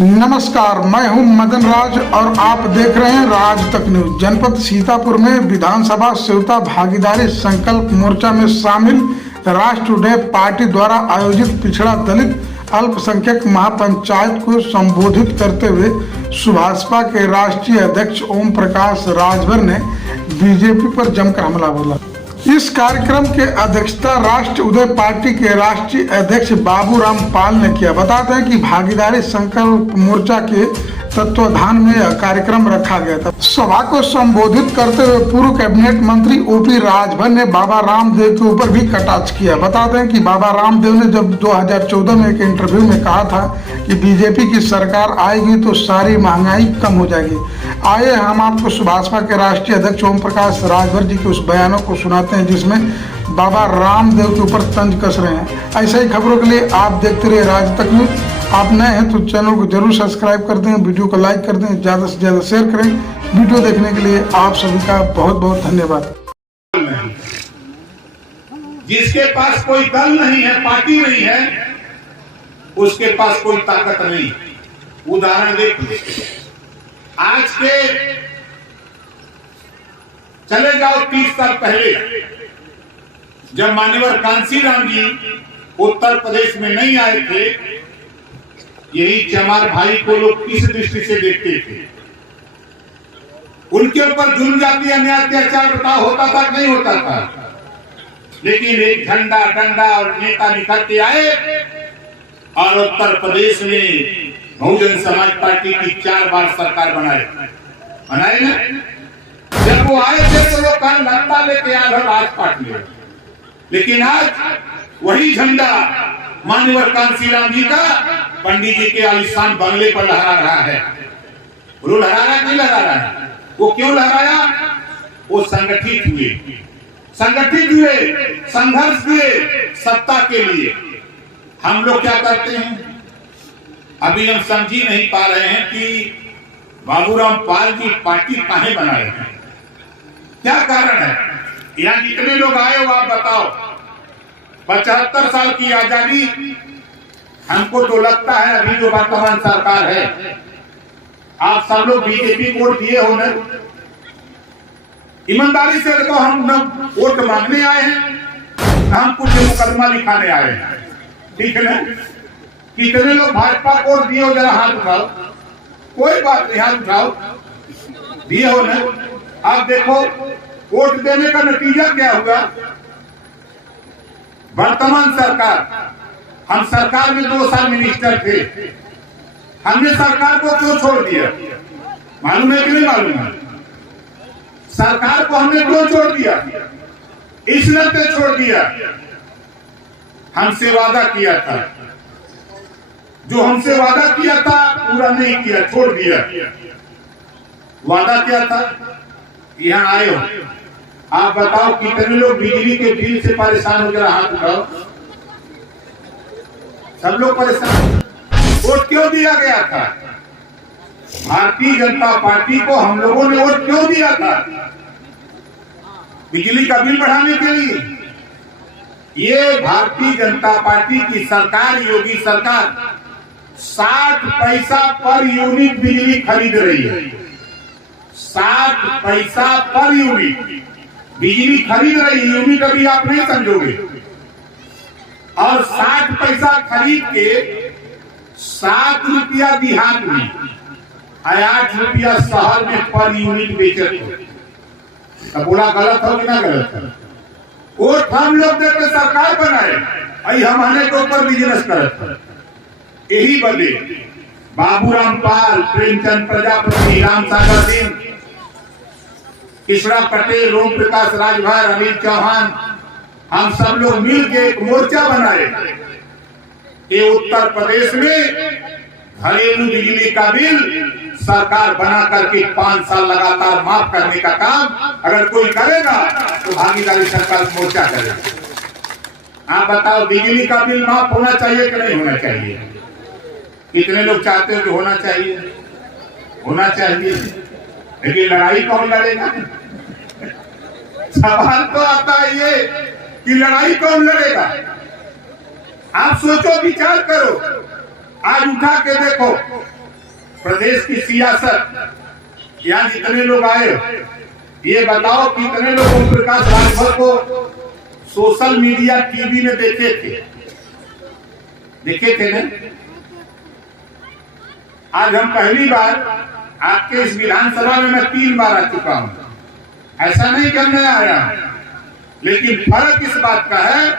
नमस्कार, मैं हूं मदन राज और आप देख रहे हैं राज तक न्यूज। जनपद सीतापुर में विधानसभा सेवता भागीदारी संकल्प मोर्चा में शामिल राष्ट्र टुडे पार्टी द्वारा आयोजित पिछड़ा दलित अल्पसंख्यक महापंचायत को संबोधित करते हुए सुभाषपा के राष्ट्रीय अध्यक्ष ओम प्रकाश राजभर ने बीजेपी पर जमकर हमला बोला। इस कार्यक्रम के अध्यक्षता राष्ट्र उदय पार्टी के राष्ट्रीय अध्यक्ष बाबूराम पाल ने किया। बताते हैं कि भागीदारी संकल्प मोर्चा के तत्वाधान में यह कार्यक्रम रखा गया था। सभा को संबोधित करते हुए पूर्व कैबिनेट मंत्री ओपी राजभर ने बाबा रामदेव के ऊपर भी कटाक्ष किया। बताते हैं कि बाबा रामदेव ने जब 2014 में एक इंटरव्यू में कहा था कि बीजेपी की सरकार आएगी तो सारी महंगाई कम हो जाएगी। आइए हम आपको सुभाषपा के राष्ट्रीय अध्यक्ष ओम प्रकाश राजभर जी के उस बयानों को सुनाते हैं जिसमें बाबा रामदेव के ऊपर तंज कस रहे हैं। ऐसे ही खबरों के लिए आप देखते रहिए राज तक न्यूज। आप नए हैं तो चैनल को जरूर सब्सक्राइब कर दें, वीडियो को लाइक कर दें, ज़्यादा से ज़्यादा शेयर करें। वीडियो देखने के लिए आप सभी का बहुत बहुत धन्यवाद। जिसके पास कोई दल नहीं है, पार्टी नहीं है, उसके पास कोई ताकत नहीं। उदाहरण देखिए, आज के चले जाओ 30 साल पहले जब मान्यवर कांसीराम जी उत्तर प्रदेश में नहीं आए थे, यही चमार भाई को लोग किस दृष्टि से देखते थे? उनके ऊपर जुल्म जाति अन्याय अत्याचार बताओ होता था कि नहीं होता था? लेकिन एक झंडा डंडा और नेता निकल के आए और उत्तर प्रदेश में बहुजन समाज पार्टी की 4 बार सरकार बनाए ना। जब वो आए थे तो लोग कल लगता लेके आए और आज पार्ट लिया। लेकिन आज वही झंडा मान्यवर कांसीराम जी का पंडित जी के आलिशान बंगले पर लहरा रहा है। वो लहरा रहा नहीं लहरा रहा है? वो क्यों लहराया? वो संगठित हुए, संघर्ष हुए सत्ता के लिए। हम लोग क्या करते हैं? अभी हम समझ ही नहीं पा रहे हैं कि बाबूराम पाल जी पार्टी काहे बना रहे हैं, क्या कारण है? यहाँ जितने लोग आए हो आप बताओ। 75 साल की आजादी, हमको तो लगता है अभी जो वर्तमान सरकार है, आप सब लोग बीजेपी को वोट दिए हो ना। ईमानदारी से देखो, हम न वोट मांगने आए हैं न हम कुछ मुकदमा लिखाने आए हैं, ठीक है ना? कितने लोग भाजपा को वोट दिए हो? जरा हाथ उठाओ। कोई बात नहीं, हाथ उठाओ। दिए हो ना? आप देखो वोट देने का नतीजा क्या हुआ। वर्तमान सरकार, हम सरकार में 2 साल मिनिस्टर थे, हमने सरकार को क्यों छोड़ दिया? मालूम है कि नहीं मालूम है? सरकार को हमने क्यों छोड़ दिया? इस नाते छोड़ दिया, हमसे वादा किया था, जो हमसे वादा किया था पूरा नहीं किया, छोड़ दिया। वादा क्या था? यहाँ आए हो, आप बताओ कितने लोग बिजली के बिल से परेशान हो? जरा हाथ उठाओ। सब लोग परेशान। वोट क्यों दिया गया था? भारतीय जनता पार्टी को हम लोगों ने वोट क्यों दिया था? बिजली का बिल बढ़ाने के लिए। ये भारतीय जनता पार्टी की सरकार, योगी सरकार 60 पैसा पर यूनिट बिजली खरीद रही है। 60 पैसा पर यूनिट बिजली खरीद रही। यूनिट अभी आप नहीं समझोगे। और 60 पैसा खरीद के 7 रुपया देहात में, 8 रुपया शहर में पर यूनिट बेचते हो। तो बोला गलत हो कि ना गलत है? वोट हम लोग देकर सरकार बनाए, आई हमारे के ऊपर बिजनेस करते। यही बदे बाबूराम पाल, प्रेमचंद प्रजापति, रामसागर सिंह, किशोर पटेल, ओम प्रकाश राजभर, अनिल चौहान, हम सब लोग मिलकर एक मोर्चा बनाए। ये उत्तर प्रदेश में घरेलू बिजली का बिल सरकार बना करके 5 साल लगातार माफ करने का काम अगर कोई करेगा तो भागीदारी संकल्प मोर्चा करेगा। आप बताओ, बिजली का बिल माफ होना चाहिए कि नहीं होना चाहिए? कितने लोग चाहते हो कि होना चाहिए? होना चाहिए। लेकिन लड़ाई कौन लड़ेगा? सवाल तो आता है ये कि लड़ाई कौन लड़ेगा? आप सोचो, विचार करो। आज उठा के देखो, प्रदेश की सियासत, यहाँ जितने लोग आए, ये बताओ कितने लोग ओम प्रकाश राजभर को सोशल मीडिया टीवी में देखे थे ना? आज हम पहली बार आपके इस विधानसभा में मैं 3 बार आ चुका हूं। ऐसा नहीं करने आया हूं, लेकिन फर्क इस बात का है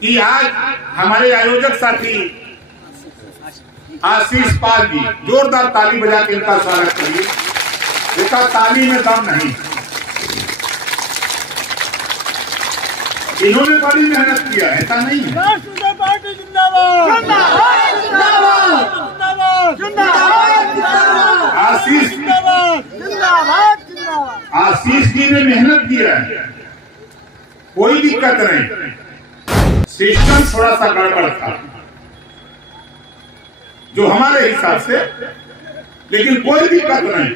कि आज हमारे आयोजक साथी आशीष पाल जी, जोरदार ताली बजा के इनका स्वागत करिए। देखा, ताली में दम नहीं, इन्होंने बड़ी मेहनत किया, ऐसा नहीं है। आशीष जी ने मेहनत किया है, कोई दिक्कत नहीं। सिस्टम थोड़ा सा गड़बड़ था जो हमारे हिसाब से, लेकिन कोई दिक्कत नहीं।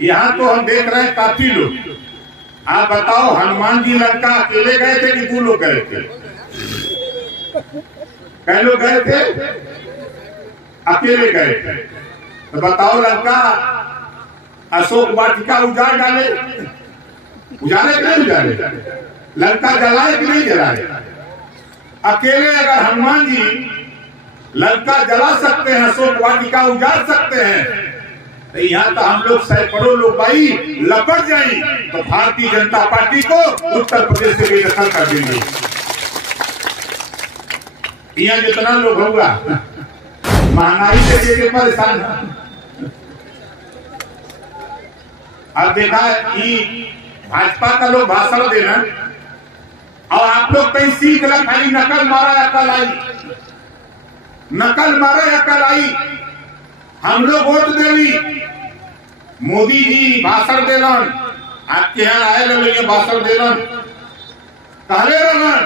यहाँ तो हम देख रहे हैं काफी लोग। आप बताओ, हनुमान जी लंका अकेले गए थे कि 2 लोग गए थे? कई लोग गए थे? अकेले गए थे। तो बताओ, लंका अशोक वाटिका उजाड़ डाले, उजाड़े कि नहीं उजाड़े? लंका जलाए कि नहीं जलाए? अकेले अगर हनुमान जी लंका जला सकते हैं, अशोक वाटिका उजाड़ सकते हैं, तो यहाँ तो हम लोग सैकड़ों लोग भाई लपट जाए तो भारतीय जनता पार्टी को उत्तर प्रदेश से बेदखल कर देंगे। यहाँ जितना लोग होगा महंगाई से परेशान है। अब देखा कि भाजपा का लोग भाषण देना, और आप लोग कहीं सीख रहे, खाली नकल मारा अकल आई, नकल मारा अकल आई। हम लोग वोट देवी, मोदी जी भाषण देलन, आपके यहाँ आए रहे भाषण देलन, कहले रहन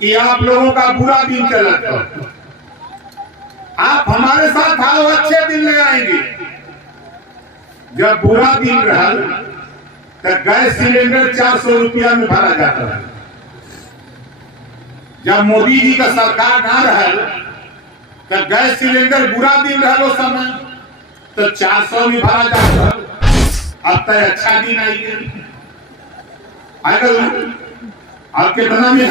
कि आप लोगों का बुरा दिन चलता, आप हमारे साथ आओ, अच्छे दिन ले आएंगे। जब बुरा दिन रहा तो गैस सिलेंडर 400 रुपया में भरा जाता है। जब मोदी जी का सरकार ना रहा तो गैस सिलेंडर बुरा दिन रहा उस समय तो 400 में भरा जाता। अब तो अच्छा दिन आएगा, अब कितना में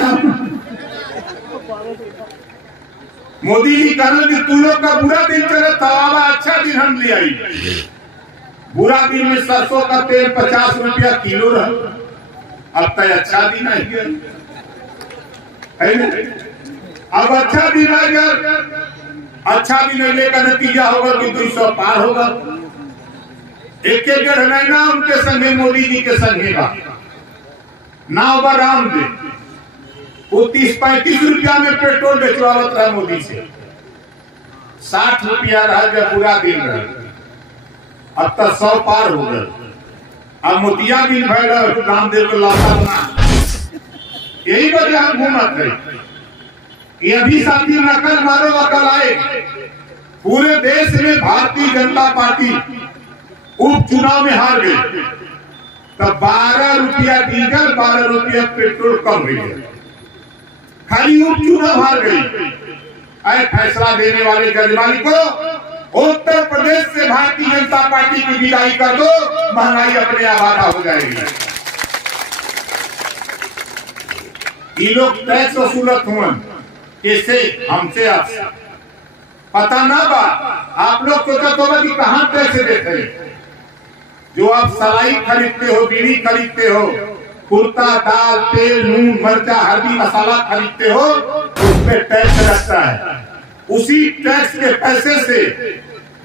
मोदी जी कहना कि तू लोग का बुरा दिन चले, तवावा अच्छा दिन हम ले आई। बुरा दिन में सरसों का तेल 50 रुपया किलो रहा, अब तो अच्छा दिन आ गया। अब अच्छा दिन आ गया, अच्छा दिन आने का नतीजा होगा कि 200 पार होगा। 1-1.5 महीना उनके संगे, मोदी जी के संगे का नाव राम दे, वो 30-35 रुपया में पेट्रोल बेचवावत रहा मोदी से, 60 रुपया रहा जब पूरा दिन रहा। अब तक 100 पार हो गए। अब मोतिया बिल भैया रामदेव को लाता बना, यही वजह हम घूमत है। ये अभी साथी नकल मारो अकल आए। पूरे देश में भारतीय जनता पार्टी उपचुनाव में हार गई, तब 12 रुपया डीजल, 12 रुपया पेट्रोल कम हुई है। खाली उपचुनाव हार गई। ऐ फैसला देने वाले जजमानी को उत्तर प्रदेश से भारतीय जनता पार्टी की विदाई कर दो, महंगाई अपने आप आधा हो जाएगी। ये लोग टैक्स वसूलत हुए कैसे? हमसे आपसे पता ना बा। आप लोग सोचा तो कि कहां टैक्स देते? जो आप सलाई खरीदते हो, बीड़ी खरीदते हो, कुर्ता, दाल, तेल, नून, मिर्चा, हल्दी, मसाला खरीदते हो, उसमें टैक्स लगता है। उसी टैक्स के पैसे से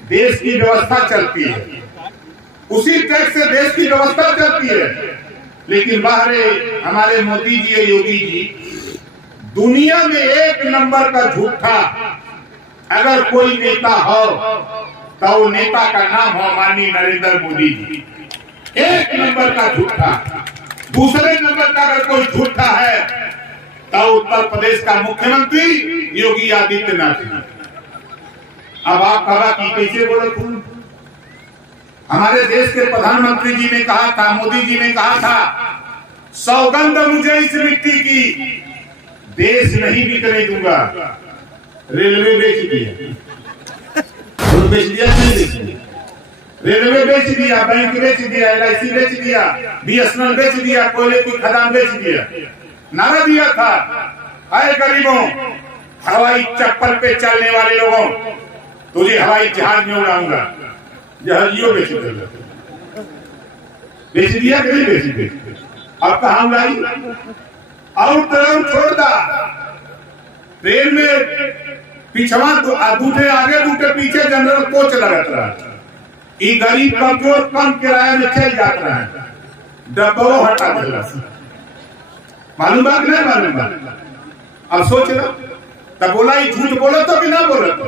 देश की व्यवस्था चलती है, उसी टैक्स से देश की व्यवस्था चलती है। लेकिन बाहरे हमारे मोदी जी, योगी जी, दुनिया में 1 नंबर का झूठा अगर कोई नेता हो तो वो नेता का नाम हो माननीय नरेंद्र मोदी जी। 1 नंबर का झूठा। दूसरे नंबर का अगर कोई झूठा है तो उत्तर प्रदेश का मुख्यमंत्री योगी आदित्यनाथ जी। अब आप कहा कि कैसे बोले? हमारे देश के प्रधानमंत्री जी ने कहा था, मोदी जी ने कहा था, सौगंध मुझे इस मिट्टी की, देश नहीं बिकने दूंगा। रेलवे बेच दी है, बेच दिया नहीं बेच दिया? रेलवे बेच दिया, बैंक बेच दिया, LIC बेच दिया, BSNL बेच दिया, कोयले की खदान बेच दिया। नारा दिया था, आए गरीबों, हवाई चप्पल पे चलने वाले लोगों, तुझे हवाई जहाज में उड़ाऊंगा। जहाजियों बेच दिया, बेच दिया कि नहीं बेच दिया? अब कहाँ उड़ाई? और ट्रेन छोड़ दा, ट्रेन में पिछवा दूठे आगे दूठे पीछे जनरल कोच लगत रहा। ये गरीब कमजोर कम किराया में चल जात रहा है, डब्बो हटा दिला। मालूम बात नहीं मालूम बात? अब सोच लो, तब बोला ये झूठ बोलो तो कि ना बोलो तो?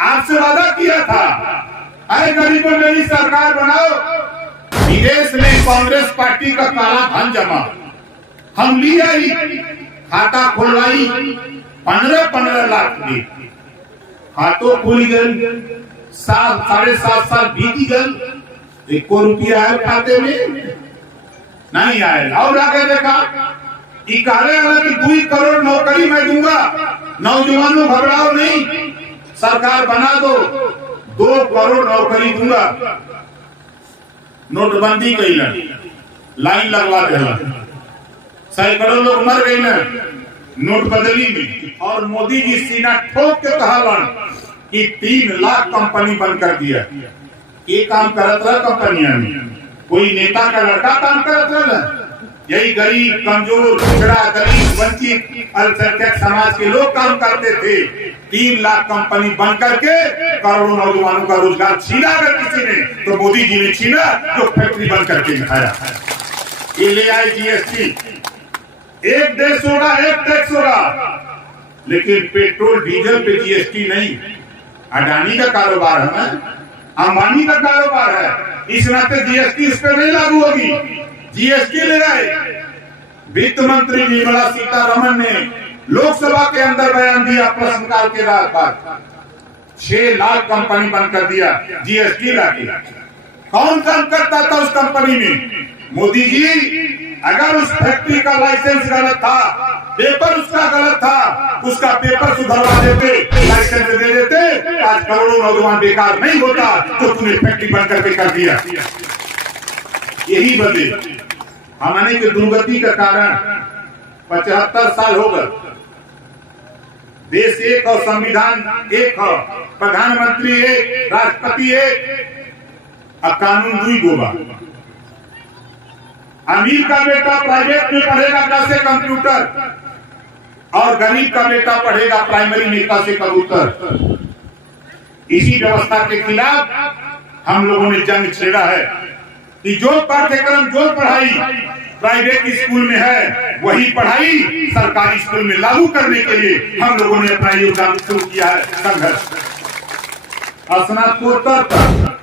आपसे वादा किया था, अरे गरीबों मेरी सरकार बनाओ। विदेश में कांग्रेस पार्टी का काला धन जमा, हम लिया ही खाता खुलवाई, 15-15 लाख दी, खातों खुल गए, 7-7.5 साल बीती गए, 1 रुपया है खाते में नहीं आए। और आगे देखा कि 2 करोड़ नौकरी मैं दूंगा, नौजवानों घबराओ नहीं, सरकार बना दो, 2 करोड़ नौकरी दूंगा। नोटबंदी कैला, लाइन लगवा देला, सैकड़ों लोग मर गए ना नोट बदली में। और मोदी जी सीना ठोक के कहा कि 3 लाख कंपनी बंद कर दिया। ये काम करत रहा कंपनियां में, कोई नेता का लड़का काम करत रहा? यही गरीब, कमजोर, पिछड़ा, दलित, वंचित, अल्पसंख्यक समाज के लोग काम करते थे। 3 लाख कंपनी बंद करके करोड़ों नौजवानों का रोजगार छीना अगर किसी ने, तो मोदी जी ने छीना, जो फैक्ट्री बंद करके दिखाया। ये ले आए GST, एक देश होगा, एक टैक्स होगा, लेकिन पेट्रोल डीजल पे GST नहीं। अडानी का कारोबार है ना, अंबानी का कारोबार है, इस नाते GST इस पे नहीं लागू होगी। GST ले आए। वित्त मंत्री निर्मला सीतारमण ने लोकसभा के अंदर बयान दिया प्रश्नकाल के आधार पर, 6 लाख कंपनी बंद कर दिया GST लाके। कौन काम करता था उस कंपनी में? मोदी जी। अगर उस फैक्ट्री का लाइसेंस गलत था, पेपर उसका गलत था, उसका पेपर सुधरवा देते, लाइसेंस दे देते, आज करोड़ों नौजवान बेकार नहीं होता। तो तूने फैक्ट्री बंद करके कर दिया। यही वजह हमने के दुर्गति का कारण 75 साल हो गए। देश एक और संविधान एक हो, प्रधानमंत्री एक, राष्ट्रपति एक, और कानून 2 गोबा। अमीर का बेटा प्राइवेट में पढ़ेगा कैसे कंप्यूटर, और गरीब का बेटा पढ़ेगा प्राइमरी में कैसे कबूतर। इसी व्यवस्था के खिलाफ हम लोगों ने जंग छेड़ा है कि जो पाठ्यक्रम, जो पढ़ाई प्राइवेट स्कूल में है, वही पढ़ाई सरकारी स्कूल में लागू करने के लिए हम लोगों ने अपना योगदान शुरू किया है। संघर्ष स्नातकोत्तर तक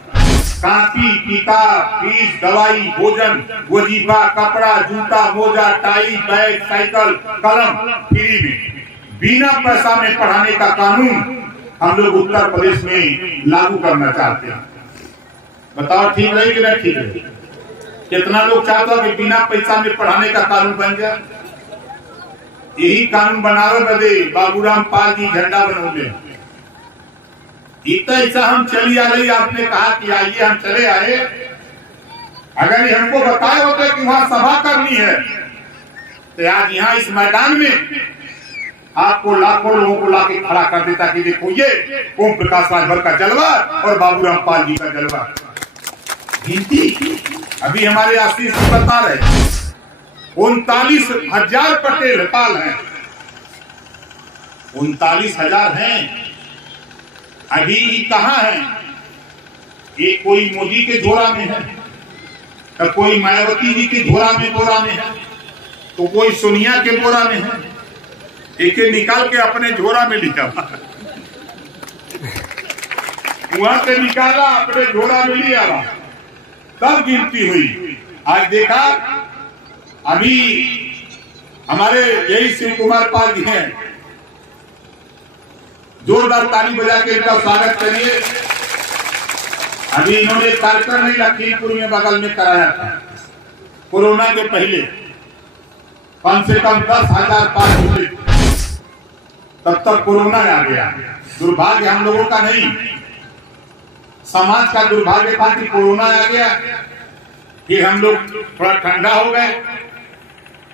कापी, किताब, फीस, दवाई, भोजन, वजीफा, कपड़ा, जूता, मोजा, टाई, बैग, साइकिल, कलम फ्री में, बिना पैसा में पढ़ाने का कानून हम लोग उत्तर प्रदेश में लागू करना चाहते हैं। बताओ ठीक रही कि नहीं ठीक रही? कितना लोग चाहते हो कि बिना पैसा में पढ़ाने का कानून बन जाए? यही कानून बनावे बदे बाबूराम पाल जी झंडा बनौले। इतना ऐसा हम चली आ रही, आपने कहा कि आइए हम चले आए। अगर हमको बताए होते कि वहां सभा करनी है, तो आज यहाँ इस मैदान में आपको लाखों लोगों को लाके खड़ा कर देता कि देखो ये ओम प्रकाश राजभर का जलवा और बाबूराम पाल जी का जलवा। गिनती अभी हमारे आशीष जी बता रहे 39,000 पटेल पाल हैं, 39,000 हैं। अभी कहाँ है? ये कोई मोदी के झोरा में है, तो कोई मायावती जी के झोरा में है, तो कोई सोनिया के झोरा में है। एक निकाल के अपने झोरा में लिया, वहां से निकाला अपने झोरा में लिया, तब गिनती हुई। आज देखा, अभी हमारे यही शिव कुमार पाल जी हैं, जोरदार ताली बजा के इनका स्वागत करिए। अभी इन्होंने कार्यक्रम नहीं लखीमपुर में बगल में कराया था, कोरोना के पहले कम से कम 10,000 पास हुए, तब तक कोरोना आ गया। दुर्भाग्य हम लोगों का नहीं, समाज का दुर्भाग्य था कि कोरोना आ गया, फिर हम लोग थोड़ा ठंडा हो गए,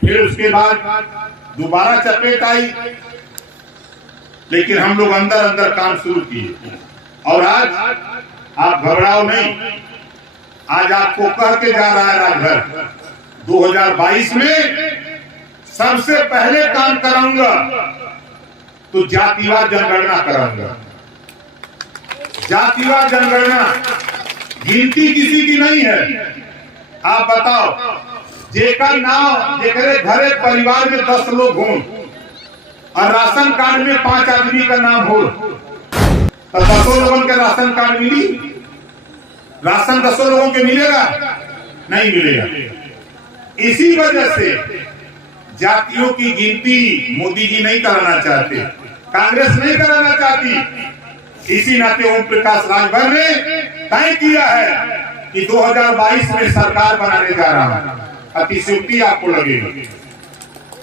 फिर उसके बाद दोबारा चपेट आई, लेकिन हम लोग अंदर अंदर काम शुरू किए। और आज आप घबराओ नहीं, आज आपको कह के जा रहा है राजभर 2022 में सबसे पहले काम कराऊंगा तो जातिवार जनगणना कराऊंगा। जातिवार जनगणना, गिनती किसी की नहीं है। आप बताओ, जेकर नाम जेकरे घरे परिवार में 10 लोग हों और राशन कार्ड में 5 आदमी का नाम हो तो 10 लोगों के राशन कार्ड मिली? राशन 10 लोगों के मिलेगा? नहीं मिलेगा। इसी वजह से जातियों की गिनती मोदी जी नहीं कराना चाहते, कांग्रेस नहीं कराना चाहती। इसी नाते ओम प्रकाश राजभर ने तय किया है कि 2022 में सरकार बनाने जा रहा है। अतिशयोक्ति आपको लगेगी,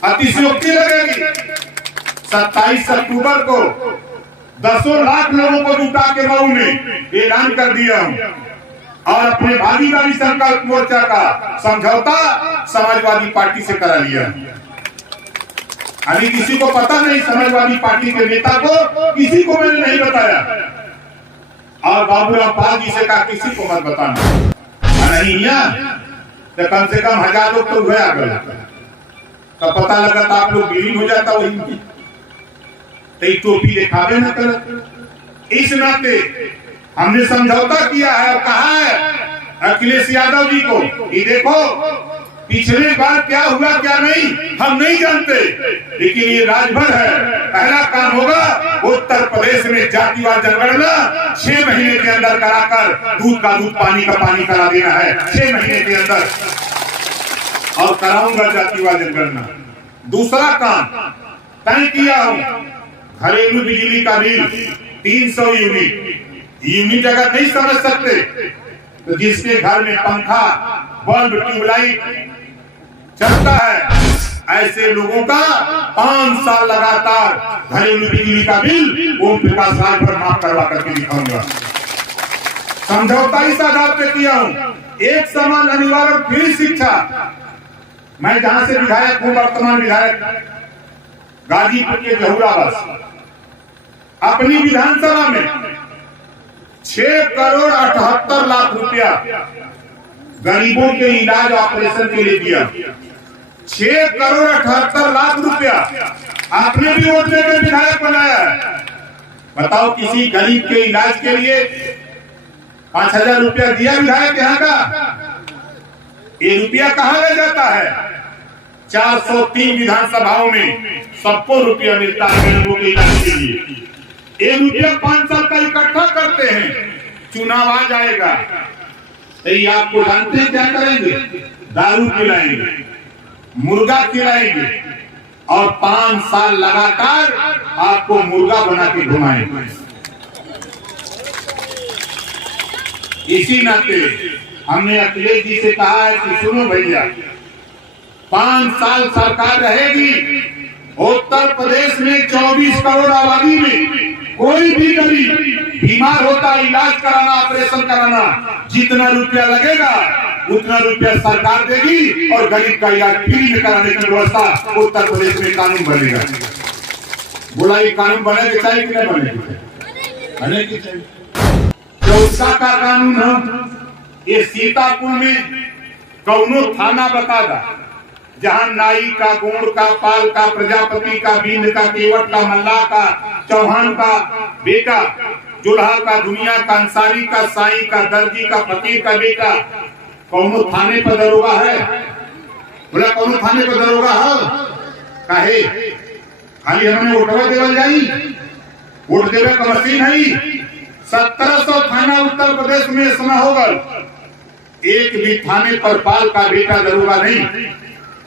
अतिशयोक्ति लगेगी। 27 अक्टूबर को 10 लाख लोगों को जुटा के मऊ में ऐलान कर दिया हूं और अपने भागीदारी संकल्प मोर्चा का समझौता समाजवादी पार्टी से करा लिया। अभी किसी को पता नहीं, समाजवादी पार्टी के नेता को किसी को मैंने नहीं बताया, और बाबूराव पाल जी से कहा किसी को मत बताना, नहीं तो कम से कम 1000 लोग तो हुआ कर, तब पता लगा तो आप लोग विलीन हो जाता वही, टोपी दिखावे न कर। इस नाते हमने समझौता किया है और कहा है अखिलेश यादव जी को, ये देखो पिछले बार क्या हुआ क्या नहीं हम नहीं जानते, लेकिन ये राजभर है, पहला काम होगा उत्तर प्रदेश में जातिवार जनगणना 6 महीने के अंदर कराकर दूध का दूध पानी का पानी करा देना है, 6 महीने के अंदर, और कराऊंगा जातिवार जनगणना। दूसरा काम तय किया हूं, घरेलू बिजली का बिल 300 यूनिट अगर नहीं समझ सकते तो जिसके घर में पंखा बल्ब ट्यूबलाइट चलता है ऐसे लोगों का 5 साल लगातार घरेलू बिजली का बिल ओम प्रकाश राजभर माफ करवा करके दिखाऊंगा। समझौता इस आधार पे किया हूं, एक समान अनिवार्य और फ्री शिक्षा। मैं जहां से विधायक हूं, वर्तमान विधायक गाजीपुर के जहुराबाद, अपनी विधानसभा में 6 करोड़ 78 लाख रुपया गरीबों के इलाज ऑपरेशन के लिए दिया। 6 करोड़ 78 लाख रुपया आपने भी वोट देकर विधायक बनाया है। बताओ, किसी गरीब के इलाज के लिए 5000 रुपया दिया विधायक यहाँ का? ये रुपया कहाँ रह जाता है? 403 विधानसभाओं में सबको रुपया मिलता है गरीबों के इलाज के लिए। ये रुपया 5 साल का इकट्ठा करते हैं, चुनाव आ जाएगा तो ये आपको जानते क्या करेंगे? दारू पिलाएंगे, मुर्गा खिलाएंगे और 5 साल लगातार आपको मुर्गा बना के घुमाएंगे। इसी नाते हमने अखिलेश जी से कहा है कि सुनो भैया, 5 साल सरकार रहेगी, उत्तर प्रदेश में 24 करोड़ आबादी में कोई भी गरीब बीमार होता, इलाज कराना, ऑपरेशन कराना, जितना रुपया लगेगा उतना रुपया सरकार देगी और गरीब का इलाज फ्री में कराने की व्यवस्था उत्तर प्रदेश में कानून बनेगा। बोला ये कानून बने के चाहिए कि नहीं बने के चाहिए? बने के चाहिए। चौसा का कानून हो, ये सीतापुर में कौनो थाना बता दा जहां नाई का, गोड़ का, पाल का, प्रजापति का, बींद का, केवट का, मल्लाह का, चौहान का बेटा, जुल्हा का, दुनिया का, अंसारी का, साई का, दर्जी का, फकीर का बेटा, कौनो थाने पर दरोगा है? बोला कौनो थाने पर दरोगा है? काहे? खाली हमने वोटवा देवल जाई, वोट देवे का मशीन है। 1700 थाना उत्तर प्रदेश में इसमें होगा, एक भी थाने पर पाल का बेटा दरोगा नहीं।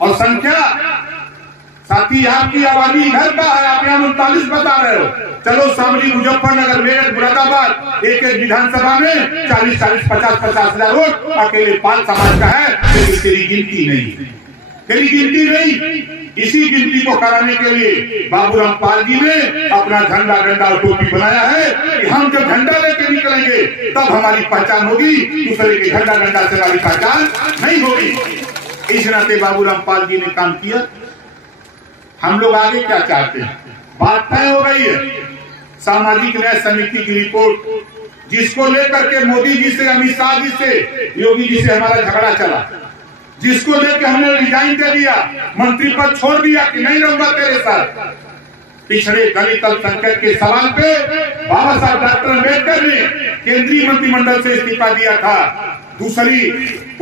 और संख्या साथी आपकी आबादी इधर का है, आप यहाँ 39 बता रहे हो, चलो शामली, मुजफ्फरनगर, मेरठ, मुरादाबाद, एक एक विधानसभा में 40-40, 50-50 हजार वोट अकेले पाल समाज का है, लेकिन तेरी गिनती नहीं। तेरी गिनती नहीं। इसी गिनती को कराने के लिए बाबूराम पाल जी ने अपना झंडा डंडा और टोपी बनाया है कि हम जब झंडा लेके निकलेंगे तब हमारी पहचान होगी, दूसरे के झंडा डंडा से हमारी पहचान नहीं होगी। इस नाते बाबूराम पाल जी ने काम किया। हम लोग आगे क्या चाहते हैं, बात तय हो गई है। सामाजिक न्याय समिति की रिपोर्ट जिसको लेकर के मोदी जी से, अमित शाह जी से, योगी जी से हमारा झगड़ा चला, जिसको लेकर हमने रिजाइन दे दिया, मंत्री पद छोड़ दिया कि नहीं रहूंगा तेरे साथ, पिछड़े दलित अल्पसंख्यक के सवाल पे बाबा साहब डॉक्टर अम्बेडकर ने केंद्रीय मंत्रिमंडल से इस्तीफा दिया था। दूसरी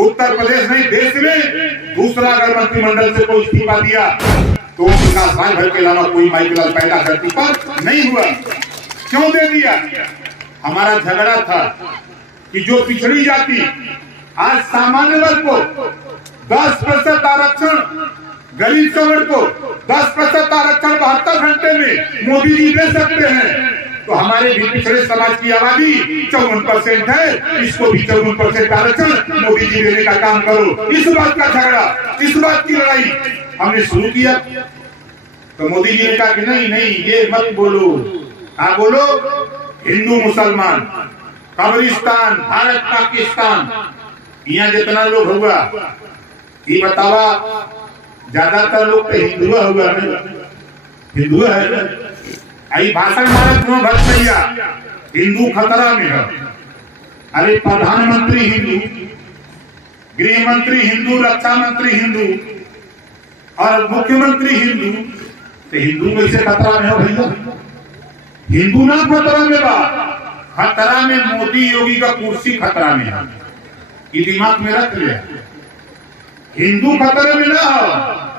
उत्तर प्रदेश नहीं देश में दूसरा अगर मंत्रिमंडल से कोई इस्तीफा दिया तो विकास राय भर के अलावा कोई माइकलाल पैदा धरती पर नहीं हुआ। क्यों दे दिया? हमारा झगड़ा था कि जो पिछड़ी जाति आज सामान्य वर्ग को 10% आरक्षण, गरीब वर्ग को 10% आरक्षण 72 घंटे में मोदी जी दे सकते हैं, तो हमारे भी पिछड़े समाज की आबादी 54% है, इसको भी 54% आरक्षण मोदी जी देने का काम करो। इस बात का झगड़ा, इस बात की लड़ाई हमने शुरू किया। तो मोदी जी ने कहा कि नहीं नहीं ये मत बोलो, हाँ बोलो हिंदू मुसलमान, कब्रिस्तान, भारत पाकिस्तान, यहाँ जितना लोग हुआ ये बतावा, ज्यादातर लोग तो हिंदू हुआ नहीं, हिंदू है ना। आई भाषण मारा क्यों भर भैया, हिंदू खतरा में है। अरे प्रधानमंत्री हिंदू, गृह मंत्री हिंदू, रक्षा मंत्री हिंदू और मुख्यमंत्री हिंदू, तो हिंदू कैसे खतरा में हो भैया? हिंदू ना खतरा में बा, खतरा में मोदी योगी का कुर्सी खतरा में है। ये दिमाग में रख लिया, हिंदू खतरे में ना हो।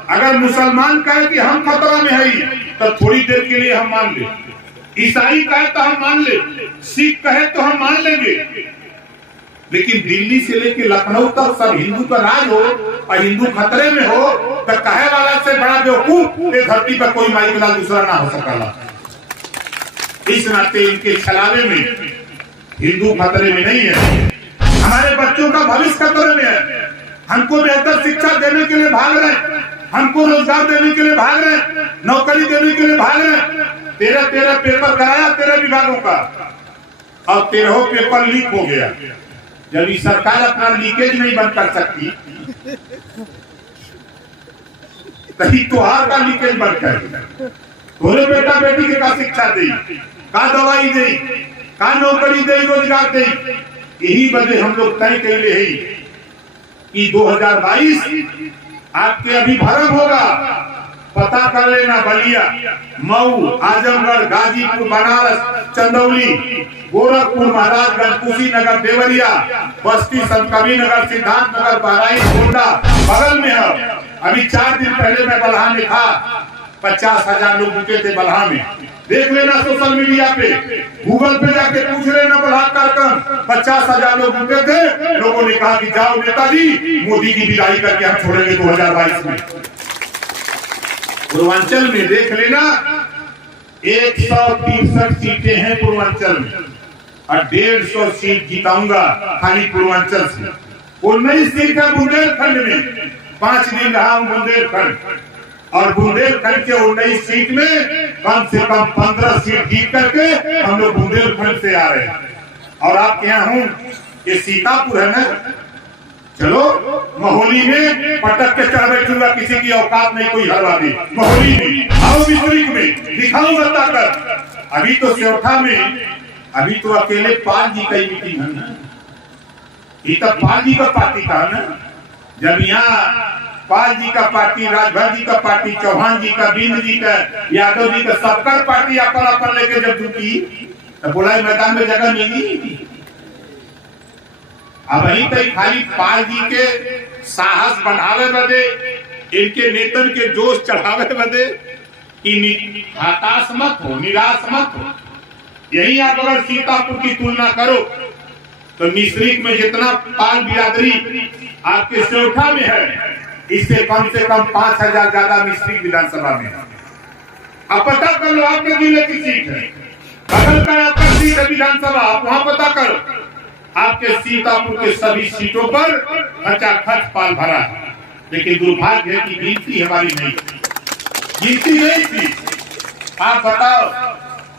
अगर मुसलमान कहे कि हम खतरा में है तो थोड़ी देर के लिए हम मान ले, ईसाई कहे तो हम मान ले, सिख कहे तो हम मान लेंगे, लेकिन दिल्ली से लेकर लखनऊ तक सब हिंदू का राज हो और हिंदू खतरे में हो तो कहे वाला से बड़ा बेवकूफ इस धरती पर कोई माइकलाल दूसरा ना हो सकता। इस नाते इनके छलावे में हिंदू खतरे में नहीं है, हमारे बच्चों का भविष्य खतरे में है। हमको बेहतर शिक्षा देने के लिए भाग रहे, हमको रोजगार देने के लिए भाग रहे, नौकरी देने के लिए भाग रहे। 13 पेपर कराया 13 विभागों का, अब 13 पेपर लीक हो गया। जब ये सरकार अपना लीकेज नहीं बंद कर सकती तभी त्योहार का लीकेज बंद कर, थोड़े बेटा बेटी के का शिक्षा दे, का दवाई दे, का नौकरी दे, रोजगार दे। यही वजह हम लोग तय कैले है कि 2022 आपके अभी भरम होगा, पता कर लेना। बलिया, मऊ, आजमगढ़, गाजीपुर, बनारस, चंदौली, गोरखपुर, महाराजगंज, कुशीनगर, देवरिया, बस्ती, संतकबीर नगर, सिद्धार्थ नगर, बहराइच, गोंडा बगल में है। अभी 4 दिन पहले मैं बलहा में था, 50,000 लोग जुटे थे बलहा में। देख लेना सोशल मीडिया पे, गूगल पे जाके पूछ लेना बलहा कार्यक्रम, 50,000 लोग जुटे थे। लोगों ने कहा कि जाओ नेताजी, मोदी की विदाई करके हम छोड़ेंगे 2022 में। पूर्वांचल में देख लेना 163 सीटें हैं पूर्वांचल में और 150 सीट जीताऊंगा खाली पूर्वांचल से। 19 सीट है बुंदेलखंड में, 5 दिन रहा हूं बुंदेलखंड, और बुंदेलखंड के 19 सीट में कम से कम 15 सीट जीत करके हम लोग बुंदेलखंड से आ रहे हैं। और आपके यहाँ हूँ, ये सीतापुर है ना, चलो महोली में पटक के चढ़ बैठूंगा, किसी की औकात नहीं कोई हरवा दी। महोली में आओ, विस्तृत में दिखाऊं बताकर। अभी तो सेवठा में, अभी तो अकेले पाल जी का ही मीटिंग है ना, ये तो पाल जी का पार्टी का ना। जब यहाँ पाल जी का पार्टी, राजभर जी का पार्टी, चौहान जी का, बिंद जी का, यादव जी का, सबका पार्टी अपन अपन लेके जब जुटी तो बोला मैदान में जगह मिली। अब वही तक खाली पाल जी के साहस बढ़ावे बदे, इनके नेतन के जोश चढ़ावे बदे कि हताश मत हो, निराश मत हो। यही आप अगर सीतापुर की तुलना करो तो मिश्रिक में जितना पाल बिरादरी आपके सेवठा में है, इससे कम से कम 5,000 ज्यादा मिश्रिक विधानसभा में है। अब पता कर लो आपके जिले की सीट है, बगल का आपका सीट है विधानसभा, आप वहां पता करो। आपके सीतापुर के सभी सीटों पर खचाखच पाल भरा है। लेकिन दुर्भाग्य है कि गिनती हमारी नहीं गिनती नहीं थी। आप बताओ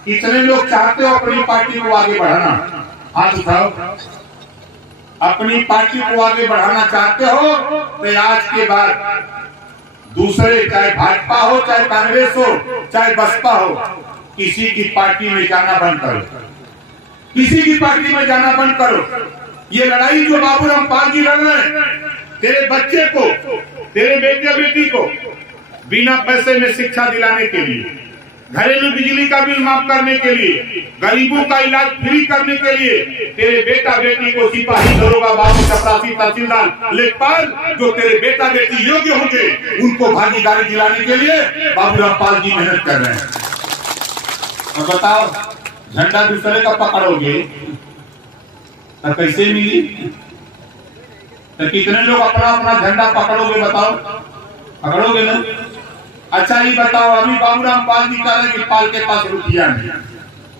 कितने लोग चाहते हो अपनी पार्टी को आगे बढ़ाना? हाथ उठाओ। अपनी पार्टी को आगे बढ़ाना चाहते हो तो आज के बाद दूसरे, चाहे भाजपा हो, चाहे कांग्रेस हो, चाहे बसपा हो, किसी की पार्टी में जाना बंद करो। किसी की पार्टी में जाना बंद करो। ये लड़ाई जो बाबूराम पाल जी लड़ रहे हैं, तेरे बच्चे को, तेरे बेटे बेटी को बिना पैसे में शिक्षा दिलाने के लिए, घरेलू बिजली का बिल माफ करने के लिए, गरीबों का इलाज फ्री करने के लिए, तेरे बेटा बेटी को सिपाही, दरोगा, बाबू, चपरासी, तहसीलदार, लेखपाल, जो तेरे बेटा बेटी योग्य होंगे उनको भागीदारी दिलाने के लिए बाबूराम पाल जी मेहनत कर रहे हैं। और बताओ, झंडा दूसरे का पकड़ोगे तो कैसे मिली? तो कितने लोग अपना अपना झंडा पकड़ोगे? बताओ, पकड़ोगे ना? अच्छा ये बताओ, अभी बाबूराम पाल जी कह रहे हैं कि पाल के पास रुपया नहीं।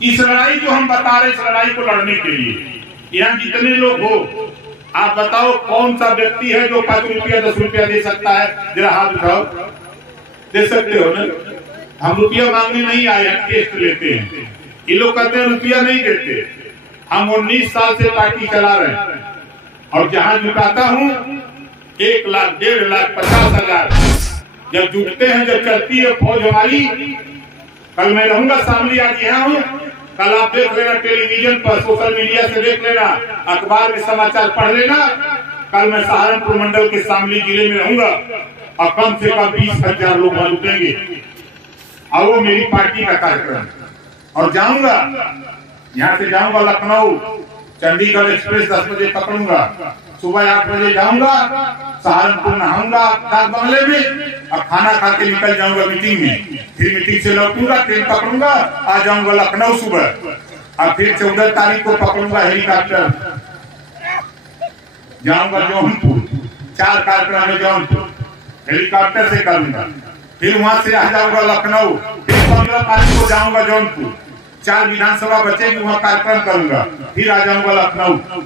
इस लड़ाई जो हम बता रहे, इस लड़ाई को लड़ने के लिए यहाँ जितने लोग हो, आप बताओ कौन सा व्यक्ति है जो 5 रुपया 10 रुपया दे सकता है? जरा हाथ उठाओ। दे सकते हो ना? हम रुपया मांगने नहीं आए हैं, टेस्ट लेते हैं। ये लोग कहते हैं रुपया नहीं देते। हम 19 साल से पार्टी चला रहे हैं और जहां जुटाता हूं 1 लाख, 1.5 लाख, 50,000 जब जुटते हैं, जब चलती है फौज हमारी। कल मैं रहूंगा शामली, आज यहाँ हूँ, कल आप देख लेना टेलीविजन पर, सोशल मीडिया से देख लेना, अखबार में समाचार पढ़ लेना। कल मैं सहारनपुर मंडल के शामली जिले में रहूंगा और कम से कम 20,000 लोग वहां जुटेंगे और वो मेरी पार्टी का कार्यक्रम। और जाऊंगा, यहाँ से जाऊंगा लखनऊ, चंडीगढ़ एक्सप्रेस 10 बजे पकड़ूंगा, सुबह 8 बजे जाऊंगा, सहारनपुर नहाऊंगा डाक बंगले में और खाना खा के निकल जाऊंगा मीटिंग में। फिर मीटिंग से लौटूंगा, ट्रेन पकड़ूंगा, आ जाऊंगा लखनऊ सुबह और फिर 14 तारीख को पकड़ूंगा हेलीकॉप्टर, जाऊंगा जौनपुर। 4 कार्यक्रम में जौनपुर हेलीकॉप्टर से करूंगा, फिर वहां से आ जाऊंगा लखनऊ, फिर 15 तारीख को जाऊंगा जौनपुर, 4 विधानसभा बचेगी, वहां कार्यक्रम करूंगा, फिर आ जाऊंगा लखनऊ।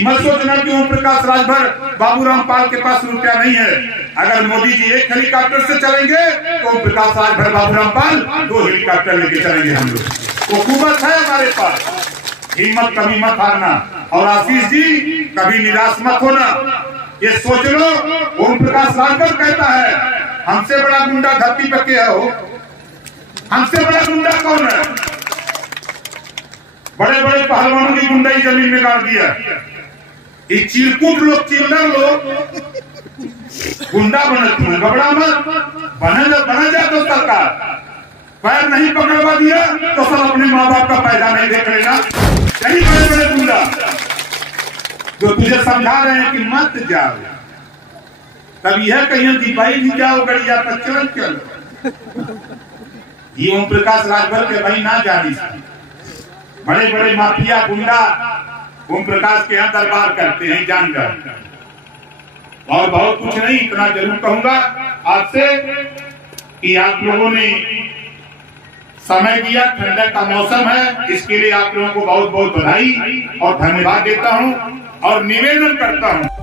मत सोचना कि ओम प्रकाश राजभर बाबूराम पाल के पास रुपया नहीं है। अगर मोदी जी 1 हेलीकॉप्टर से चलेंगे तो ओम प्रकाश राजभर बाबूराम पाल 2 हेलीकॉप्टर लेके चलेंगे। हम लोग हुकूमत है हमारे पास। हिम्मत कभी मत हारना और आशीष जी कभी निराश मत होना। ये सोच लो, ओम प्रकाश राजभर कहता है हमसे बड़ा गुंडा धरती पर क्या हो? हमसे बड़ा गुंडा कौन है? बड़े बड़े पहलवानों की गुंडाई जमीन में गाड़ दिया। ये चिरकुट लोग, चिल्लर लोग गुंडा बनत में घबरा मत, बना जा तो सरकार पैर नहीं पकड़वा दिया तो सब अपने माँ बाप का पैदा नहीं देख लेना। यही बड़े बड़े गुंडा जो तुझे समझा रहे हैं कि मत जाओ, तब यह कहीं दिखाई भी जाओ गड़िया पर चलो। ये ओम प्रकाश राजभर के भाई ना जानी, बड़े बड़े माफिया गुंडा ओम प्रकाश के यहाँ दरबार करते हैं जानकर। और बहुत कुछ नहीं, इतना जरूर कहूंगा आपसे कि आप लोगों ने समय दिया, ठंडक का मौसम है, इसके लिए आप लोगों को बहुत बहुत बधाई और धन्यवाद देता हूं और निवेदन करता हूं